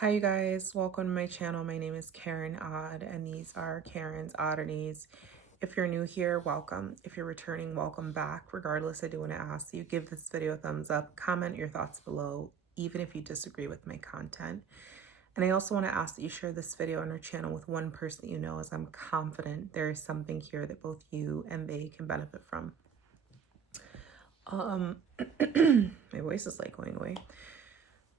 Hi, you guys. Welcome to my channel. My name is Karen Odd, and these are Karen's Oddities. If you're new here, welcome. If you're returning, welcome back. Regardless, I do want to ask you give this video a thumbs up, comment your thoughts below, even if you disagree with my content. And I also want to ask that you share this video on our channel with one person that you know, as I'm confident there is something here that both you and they can benefit from. My voice is like going away.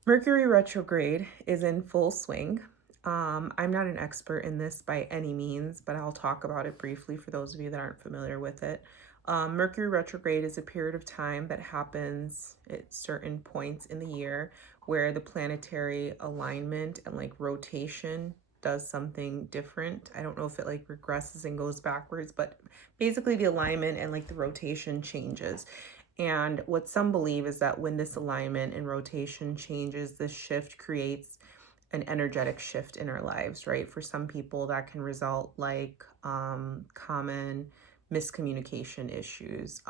Mercury retrograde is in full swing. I'm not an expert in this by any means, but I'll talk about it briefly for those of you that aren't familiar with it. Mercury retrograde is a period of time that happens at certain points in the year where the planetary alignment and like rotation does something different. I don't know if it like regresses and goes backwards, but basically the alignment and like the rotation changes. And what some believe is that when this alignment and rotation changes, this shift creates an energetic shift in our lives, right? For some people, that can result like common miscommunication issues,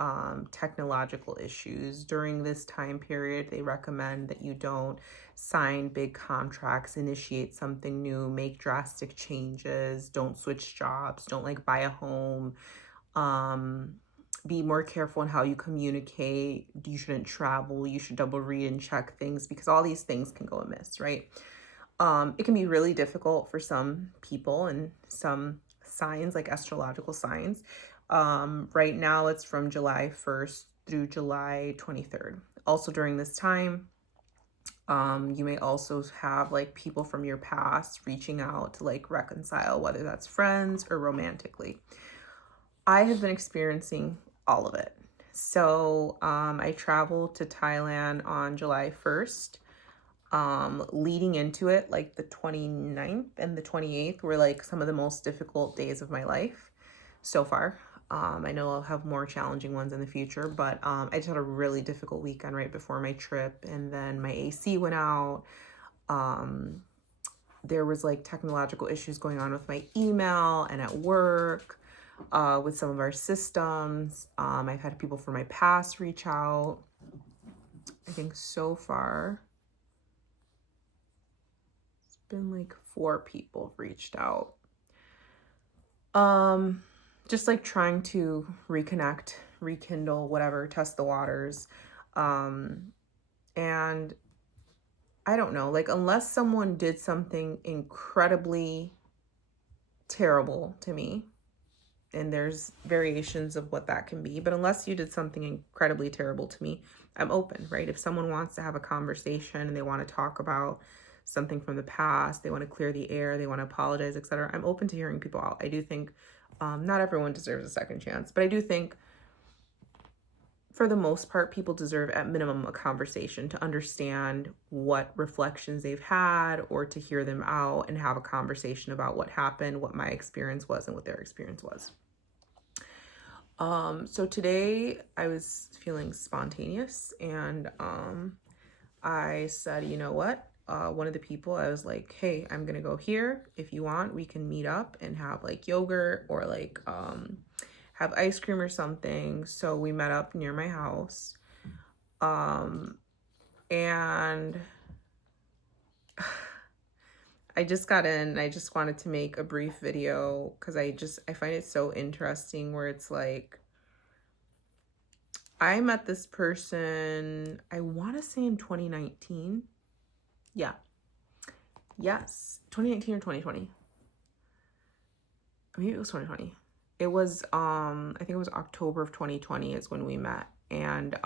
technological issues. During this time period, they recommend that you don't sign big contracts, initiate something new, make drastic changes, don't switch jobs, don't like buy a home, be more careful in how you communicate. You shouldn't travel. You should double read and check things because all these things can go amiss, right? It can be really difficult for some people and some signs, like astrological signs. Right now, it's from July 1st through July 23rd. Also, during this time, you may also have like people from your past reaching out to like reconcile, whether that's friends or romantically. I have been experiencing all of it. So I traveled to Thailand on July 1st. Leading into it, like the 29th and the 28th were like some of the most difficult days of my life so far. I know I'll have more challenging ones in the future, but I just had a really difficult weekend right before my trip, and then my AC went out. There was like technological issues going on with my email and at work. With some of our systems. I've had people from my past reach out. I think so far it's been like 4 people reached out. Just like trying to reconnect, rekindle, whatever, test the waters. And I don't know, like unless someone did something incredibly terrible to me, and there's variations of what that can be, but unless you did something incredibly terrible to me, I'm open, right? If someone wants to have a conversation and they want to talk about something from the past, they want to clear the air, they want to apologize, etc., I'm open to hearing people out. I do think not everyone deserves a second chance, but I do think for the most part, people deserve at minimum a conversation to understand what reflections they've had, or to hear them out and have a conversation about what happened, what my experience was, and what their experience was. So today I was feeling spontaneous, and I said, you know what? One of the people, I was like, hey, I'm gonna go here. If you want, we can meet up and have like yogurt or like have ice cream or something. So we met up near my house. And I just got in. I just wanted to make a brief video because I find it so interesting where it's like I met this person, I want to say in 2019. Yeah. Yes. 2019 or 2020. Maybe it was 2020. It was I think it was October of 2020 is when we met. And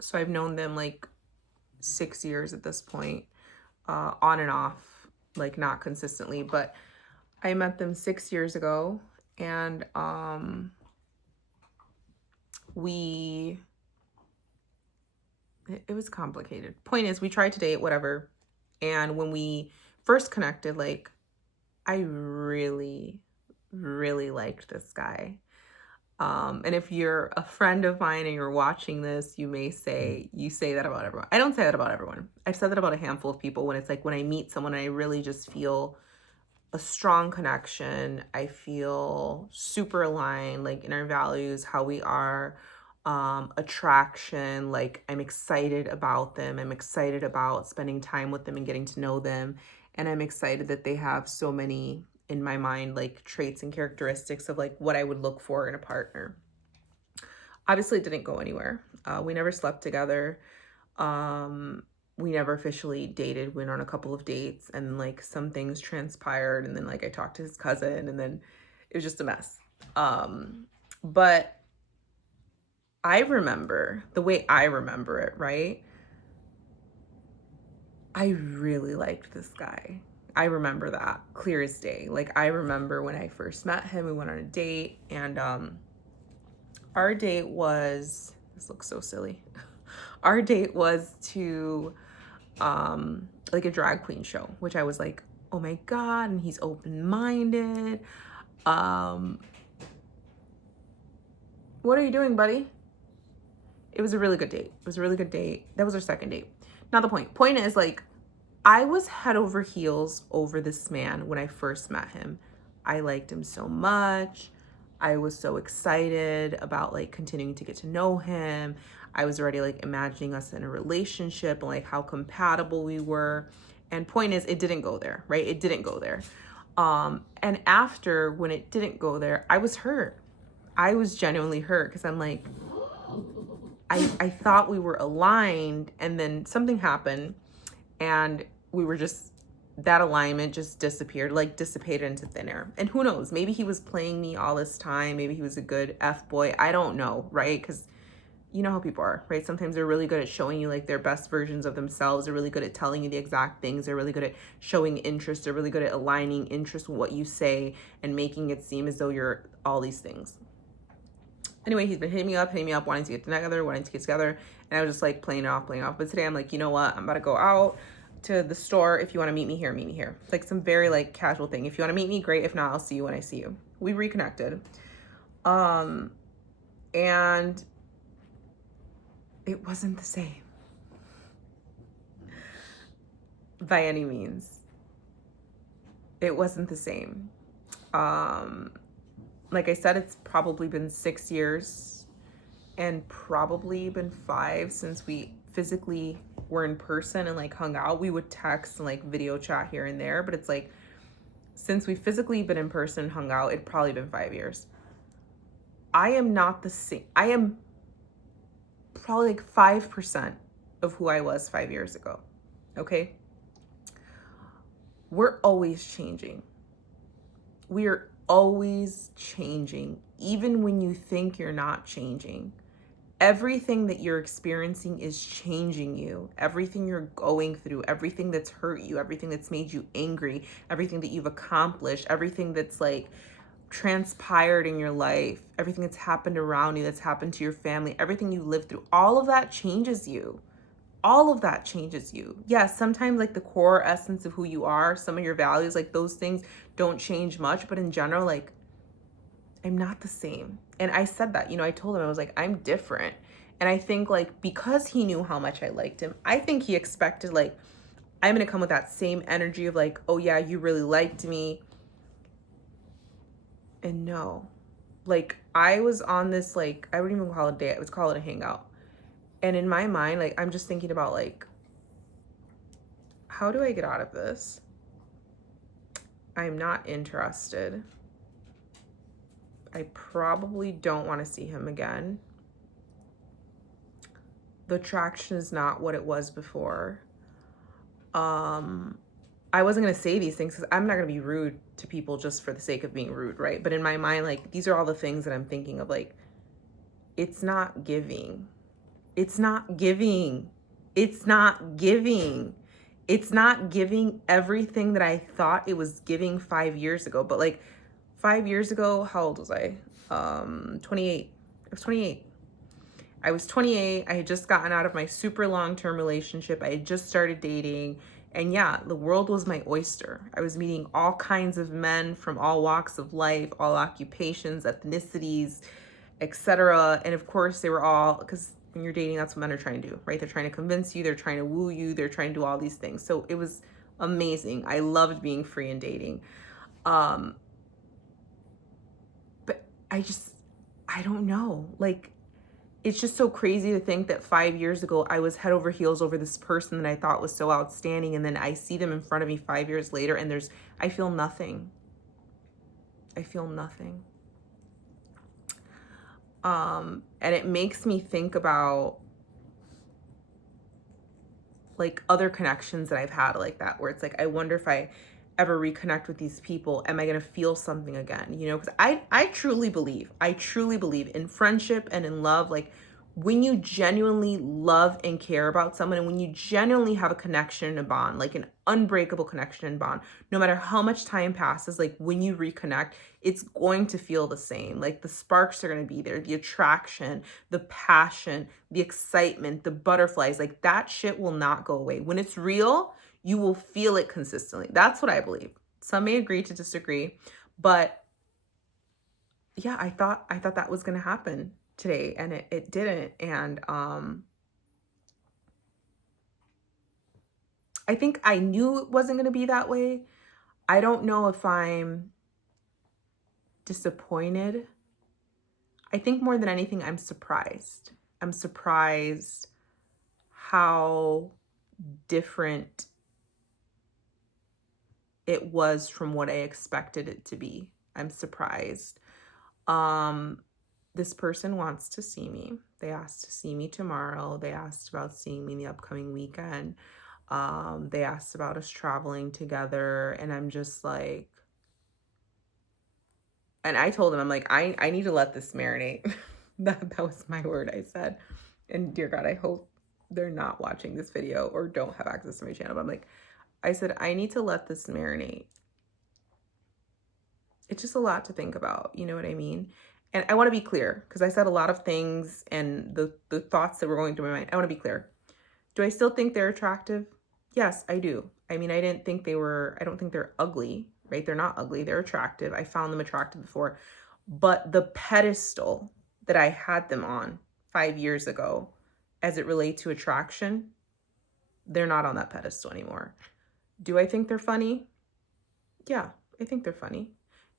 so I've known them like 6 years at this point, on and off, like not consistently, but I met them 6 years ago, and it was complicated. Point is, we tried to date, whatever, and when we first connected, like I really liked this guy. And if you're a friend of mine and you're watching this, you may say, you say that about everyone. I don't say that about everyone. I've said that about a handful of people when it's like when I meet someone and I really just feel a strong connection. I feel super aligned, like in our values, how we are. attraction. Like, I'm excited about them. I'm excited about spending time with them and getting to know them. And I'm excited that they have so many, in my mind, like traits and characteristics of like what I would look for in a partner. Obviously, it didn't go anywhere. We never slept together. Um, we never officially dated. We went on a couple of dates, and like some things transpired, and then like I talked to his cousin, and then it was just a mess. But I remember the way I remember it, right? I really liked this guy. I remember that clear as day. Like, I remember when I first met him, we went on a date, and our date was, this looks so silly. Our date was to like a drag queen show, which I was like, oh my God, and he's open-minded. What are you doing, buddy? It was a really good date. It was a really good date. That was our second date. Not the point. Point is, like, I was head over heels over this man when I first met him. I liked him so much. I was so excited about like continuing to get to know him. I was already like imagining us in a relationship and like how compatible we were. And point is, it didn't go there, right? It didn't go there. And after, when it didn't go there, I was hurt. I was genuinely hurt because I'm like, I thought we were aligned, and then something happened, and we were just, that alignment just disappeared, like dissipated into thin air. And who knows, maybe he was playing me all this time. Maybe he was a good F-boy. I don't know, right? Because you know how people are, right? Sometimes they're really good at showing you like their best versions of themselves. They're really good at telling you the exact things. They're really good at showing interest. They're really good at aligning interest with what you say and making it seem as though you're all these things. Anyway, he's been hitting me up, wanting to get together. And I was just like playing it off. But today I'm like, you know what? I'm about to go out to the store. If you want to meet me here, meet me here. Like some very like casual thing. If you want to meet me, great. If not, I'll see you when I see you. We reconnected. And it wasn't the same by any means. It wasn't the same. Like I said, it's probably been 6 years and probably been 5 since we physically were in person and like hung out. We would text and like video chat here and there, but it's like, since we physically been in person and hung out, it'd probably been 5 years. I am not the same. I am probably like 5% of who I was 5 years ago. Okay. We're always changing. We are always changing, even when you think you're not changing. Everything that you're experiencing is changing you. Everything you're going through, everything that's hurt you, everything that's made you angry, everything that you've accomplished, everything that's like transpired in your life, everything that's happened around you, that's happened to your family, everything you lived through, all of that changes you. All of that changes you. Yes, sometimes like the core essence of who you are, some of your values, like those things don't change much, but in general, like, I'm not the same. And I said that, I told him, I was like, I'm different. And I think like, because he knew how much I liked him, I think he expected like, I'm going to come with that same energy of like, oh yeah, you really liked me. And no, like I was on this, like, I wouldn't even call it a date. I would call it a hangout. And in my mind, like, I'm just thinking about like, how do I get out of this? I'm not interested. I probably don't want to see him again. The attraction is not what it was before. I wasn't going to say these things because I'm not going to be rude to people just for the sake of being rude, right? But in my mind, like, these are all the things that I'm thinking of, like, it's not giving. It's not giving. It's not giving. It's not giving everything that I thought it was giving 5 years ago. But like 5 years ago, how old was I? 28. I was 28. I was 28. I had just gotten out of my super long-term relationship. I had just started dating. And yeah, the world was my oyster. I was meeting all kinds of men from all walks of life, all occupations, ethnicities, etc. And of course, they were all, because when you're dating, that's what men are trying to do, right? They're trying to convince you, they're trying to woo you, they're trying to do all these things. So it was amazing. I loved being free and dating. But I don't know. Like, it's just so crazy to think that 5 years ago I was head over heels over this person that I thought was so outstanding, and then I see them in front of me 5 years later, and I feel nothing. I feel nothing. And it makes me think about like other connections that I've had like that, where it's like, I wonder if I ever reconnect with these people, am I going to feel something again? You know, because I truly believe in friendship and in love. Like, when you genuinely love and care about someone, and when you genuinely have a connection and a bond, like an unbreakable connection and bond, no matter how much time passes, like when you reconnect, it's going to feel the same. Like the sparks are going to be there, the attraction, the passion, the excitement, the butterflies, like that shit will not go away. When it's real, you will feel it consistently. That's what I believe. Some may agree to disagree, but yeah, I thought that was going to happen today, and it didn't. And I think I knew it wasn't going to be that way. I don't know if I'm disappointed. I think more than anything, I'm surprised. I'm surprised how different it was from what I expected it to be. I'm surprised. This person wants to see me. They asked to see me tomorrow. They asked about seeing me the upcoming weekend. They asked about us traveling together, and I'm just like, and I told them, I'm like, I need to let this marinate. That was my word, I said. And dear God, I hope they're not watching this video or don't have access to my channel. But I'm like, I said, I need to let this marinate. It's just a lot to think about. You know what I mean? And I want to be clear, because I said a lot of things, and the thoughts that were going through my mind. I want to be clear. Do I still think they're attractive? Yes, I do. I mean, I don't think they're ugly, right? They're not ugly. They're attractive. I found them attractive before. But the pedestal that I had them on 5 years ago, as it relates to attraction, they're not on that pedestal anymore. Do I think they're funny? Yeah, I think they're funny.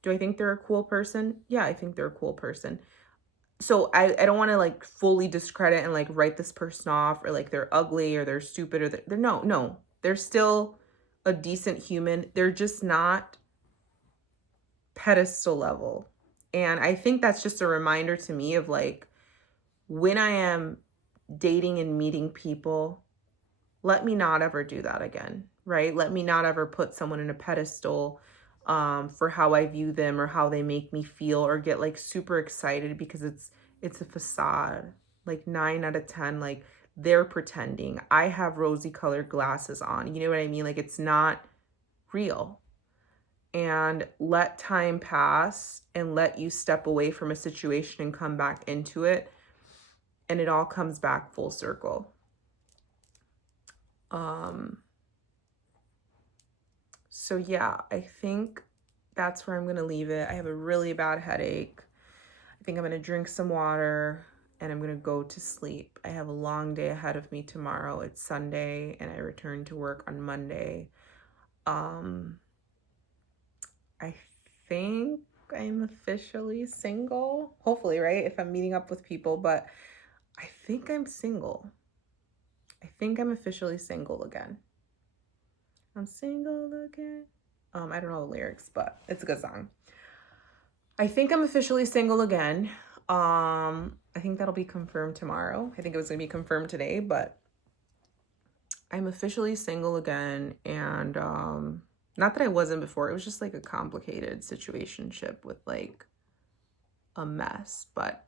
Do I think they're a cool person? Yeah, I think they're a cool person. So I don't want to like fully discredit and like write this person off, or like they're ugly or they're stupid, or they're no. They're still a decent human. They're just not pedestal level. And I think that's just a reminder to me of like, when I am dating and meeting people, let me not ever do that again, right? Let me not ever put someone in a pedestal for how I view them or how they make me feel, or get like super excited because it's a facade. Like 9 out of 10, like they're pretending. I have rosy colored glasses on. You know what I mean? Like it's not real. And let time pass and let you step away from a situation and come back into it. And it all comes back full circle. So yeah, I think that's where I'm going to leave it. I have a really bad headache. I think I'm going to drink some water and I'm going to go to sleep. I have a long day ahead of me tomorrow. It's Sunday and I return to work on Monday. I think I'm officially single. Hopefully, right? If I'm meeting up with people, but I think I'm single. I think I'm officially single again. I'm single again. I don't know the lyrics, but it's a good song. I think I'm officially single again. I think that'll be confirmed tomorrow. I think it was gonna be confirmed today, but I'm officially single again. And not that I wasn't before. It was just like a complicated situationship with like a mess. But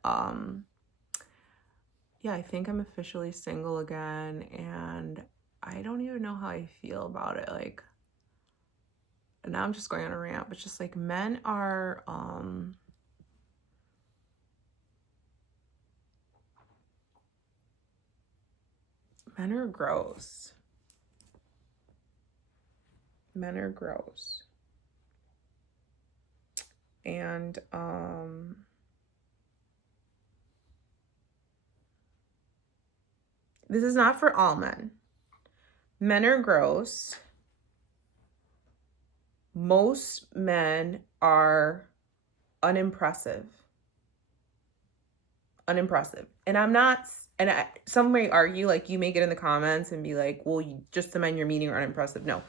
yeah, I think I'm officially single again, and I don't even know how I feel about it. Like, now I'm just going on a rant, but just like men are gross. Men are gross. And this is not for all men. Men are gross. Most men are unimpressive. unimpressive. And I'm not, and some may argue, like you may get in the comments and be like, well, just the men you're meeting are unimpressive. No,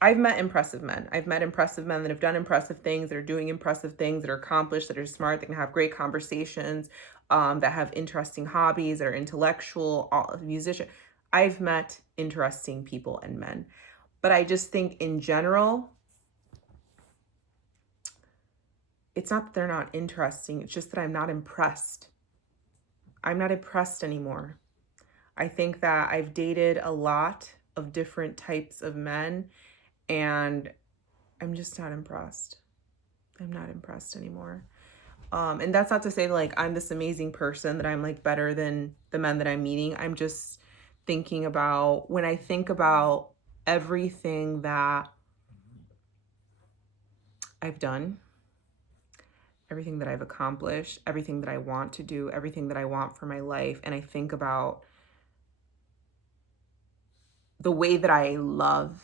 I've met impressive men. I've met impressive men that have done impressive things, that are doing impressive things, that are accomplished, that are smart, that can have great conversations, that have interesting hobbies, that are intellectual, musician. I've met interesting people and men. But I just think in general, it's not that they're not interesting. It's just that I'm not impressed. I'm not impressed anymore. I think that I've dated a lot of different types of men, and I'm just not impressed. I'm not impressed anymore. And that's not to say like I'm this amazing person, that I'm like better than the men that I'm meeting. I'm just thinking about, when I think about everything that I've done, everything that I've accomplished, everything that I want to do, everything that I want for my life, and I think about the way that I love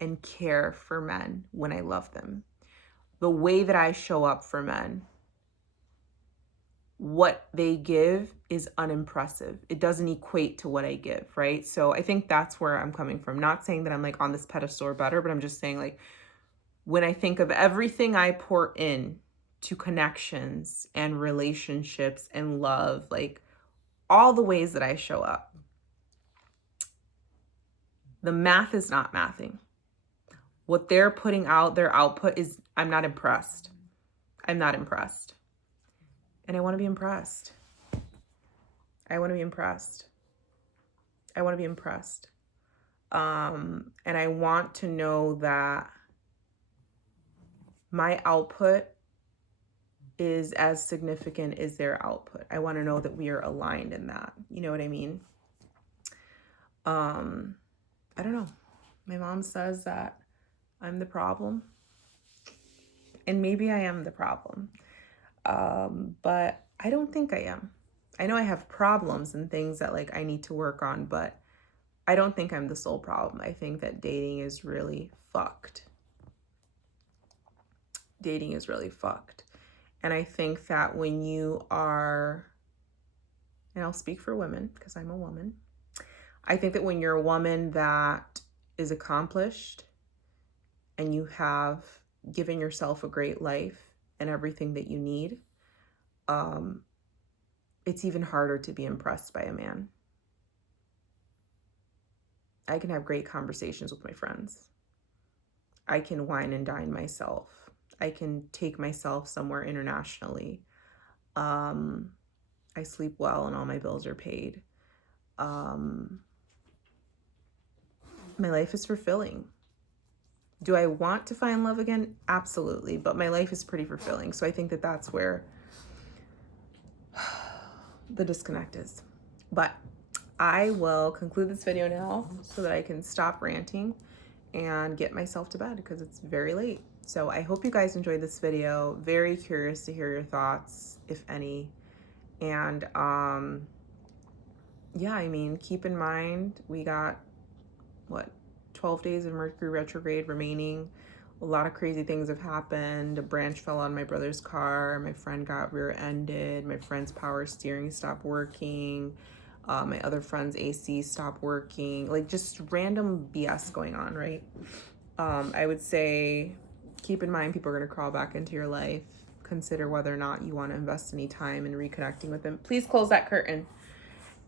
and care for men when I love them, the way that I show up for men, what they give is unimpressive. It doesn't equate to what I give, right? So I think that's where I'm coming from. Not saying that I'm like on this pedestal or better, but I'm just saying, like, when I think of everything I pour in to connections and relationships and love, like all the ways that I show up, the math is not mathing. What they're putting out, their output is, I'm not impressed. I'm not impressed. And I want to be impressed. I want to be impressed. I want to be impressed. And I want to know that my output is as significant as their output. I want to know that we are aligned in that. You know what I mean? I don't know. My mom says that I'm the problem. And maybe I am the problem. But I don't think I am. I know I have problems and things that like I need to work on, but I don't think I'm the sole problem. I think that dating is really fucked. Dating is really fucked. And I think that when you are, and I'll speak for women because I'm a woman, I think that when you're a woman that is accomplished and you have given yourself a great life and everything that you need, it's even harder to be impressed by a man. I can have great conversations with my friends. I can wine and dine myself. I can take myself somewhere internationally. I sleep well and all my bills are paid. My life is fulfilling. Do I want to find love again? Absolutely. But my life is pretty fulfilling. So I think that that's where the disconnect is. But I will conclude this video now so that I can stop ranting and get myself to bed because it's very late. So I hope you guys enjoyed this video. Very curious to hear your thoughts, if any. And yeah, I mean, keep in mind, we got, 12 days of Mercury retrograde remaining. A lot of crazy things have happened. A branch fell on my brother's car. My friend got rear-ended. My friend's power steering stopped working. My other friend's AC stopped working. Like, just random BS going on, right? I would say keep in mind people are going to crawl back into your life. Consider whether or not you want to invest any time in reconnecting with them. Please close that curtain.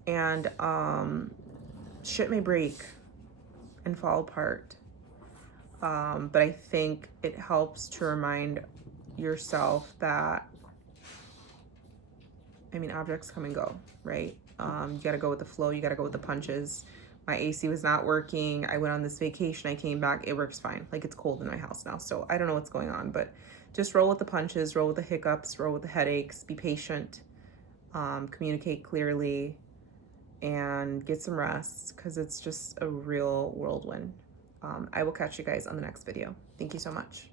And shit may break and fall apart. But I think it helps to remind yourself that, I mean, objects come and go, right? You got to go with the flow. You got to go with the punches. My AC was not working. I went on this vacation. I came back. It works fine. Like, it's cold in my house now. So I don't know what's going on, but just roll with the punches, roll with the hiccups, roll with the headaches, be patient, communicate clearly, and get some rest because it's just a real whirlwind. I will catch you guys on the next video. Thank you so much.